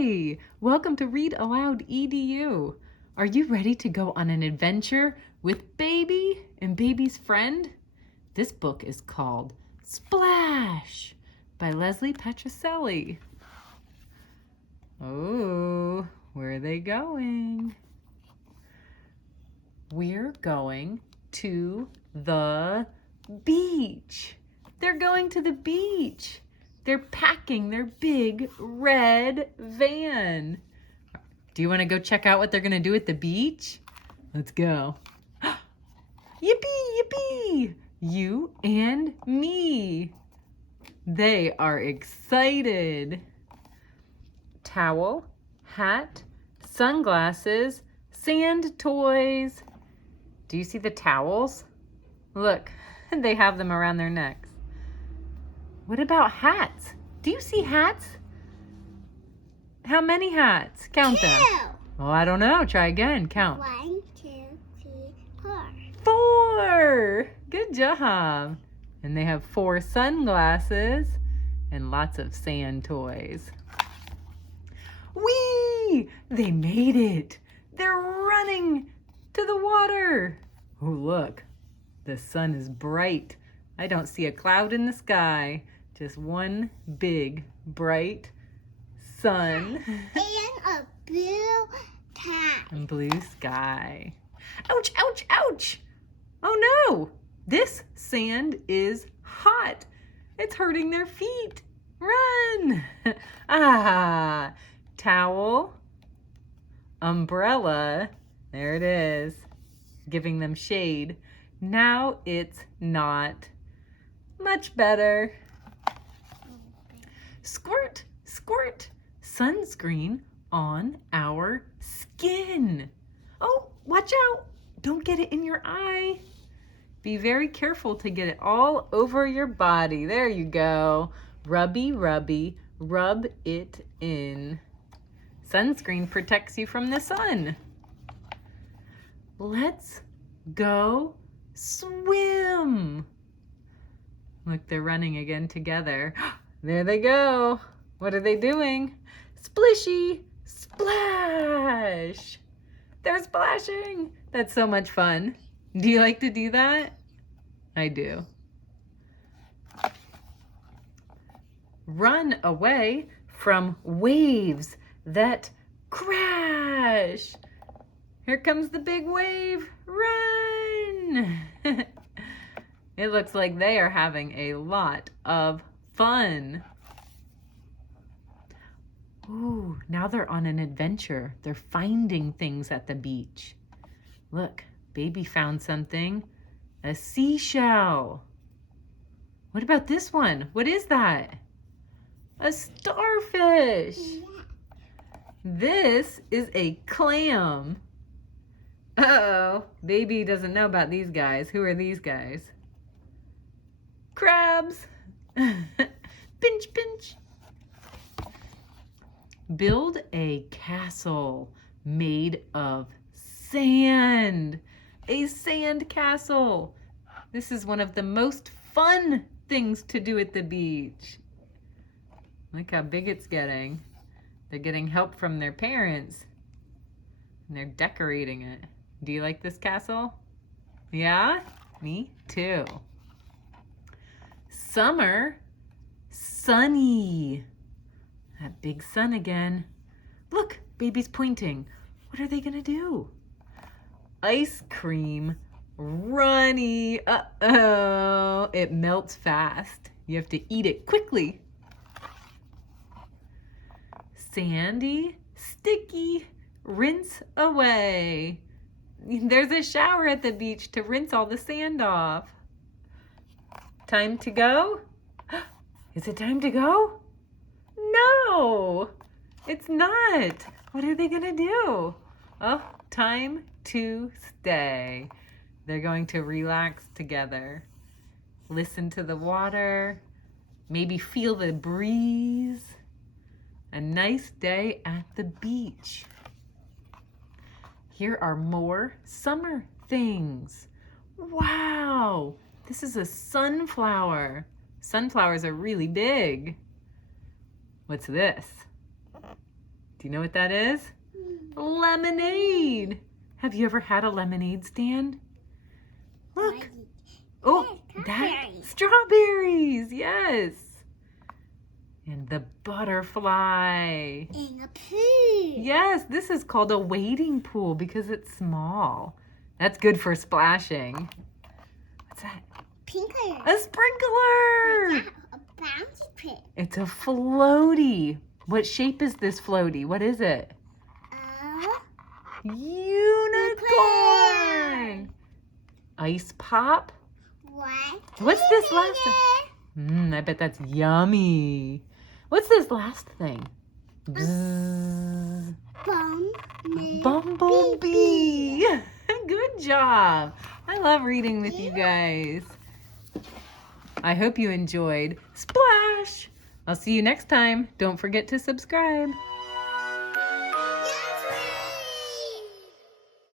Hi! Welcome to Read Aloud EDU. Are you ready to go on an adventure with Baby and Baby's friend? This book is called Splash by Leslie Patricelli. Oh, where are they going? We're going to the beach. They're going to the beach. They're packing their big red van. Do you want to go check out what they're going to do at the beach? Let's go. Yippee, yippee! You and me. They are excited. Towel, hat, sunglasses, sand toys. Do you see the towels? Look, they have them around their necks. What about hats? Do you see hats? How many hats? Count them. Oh, I don't know. Try again. Count. 1, 2, 3, 4. 4. Good job. And they have 4 sunglasses and lots of sand toys. Whee! They made it. They're running to the water. Oh, look. The sun is bright. I don't see a cloud in the sky. Just one big, bright sun. And a blue cat. And blue sky. Ouch, ouch, ouch! Oh no! This sand is hot. It's hurting their feet. Run! Ah! Towel, umbrella, there it is, giving them shade. Now it's not much better. Squirt, squirt, sunscreen on our skin. Oh, watch out. Don't get it in your eye. Be very careful to get it all over your body. There you go. Rubby, rubby, rub it in. Sunscreen protects you from the sun. Let's go swim. Look, they're running again together. There they go. What are they doing? Splishy, splash. They're splashing. That's so much fun. Do you like to do that? I do. Run away from waves that crash. Here comes the big wave. Run. It looks like they are having a lot of fun. Ooh, now they're on an adventure. They're finding things at the beach. Look, Baby found something. A seashell. What about this one? What is that? A starfish. This is a clam. Uh-oh, Baby doesn't know about these guys. Who are these guys? Crabs. Pinch, pinch. Build a castle made of sand. A sand castle. This is one of the most fun things to do at the beach. Look how big it's getting. They're getting help from their parents. And they're decorating it. Do you like this castle? Yeah? Me too. Summer, sunny. That big sun again. Look, Baby's pointing. What are they gonna do? Ice cream, runny. Uh-oh, it melts fast. You have to eat it quickly. Sandy, sticky, rinse away. There's a shower at the beach to rinse all the sand off. Time to go? Is it time to go? No, it's not. What are they gonna do? Oh, time to stay. They're going to relax together. Listen to the water. Maybe feel the breeze. A nice day at the beach. Here are more summer things. Wow, this is a sunflower. Sunflowers are really big. What's this? Do you know what that is? Lemonade. Have you ever had a lemonade stand? Look. Oh, that's strawberries. Yes. And the butterfly. In a pool. Yes, this is called a wading pool because it's small. That's good for splashing. What's that? Pink color. A sprinkler. A bouncy pit. It's a floaty. What shape is this floaty? What is it? Unicorn. Ice pop. What? What's this last thing? I bet that's yummy. What's this last thing? Bzzz. Bumblebee. Good job. I love reading with you guys. I hope you enjoyed. Splash! I'll see you next time. Don't forget to subscribe.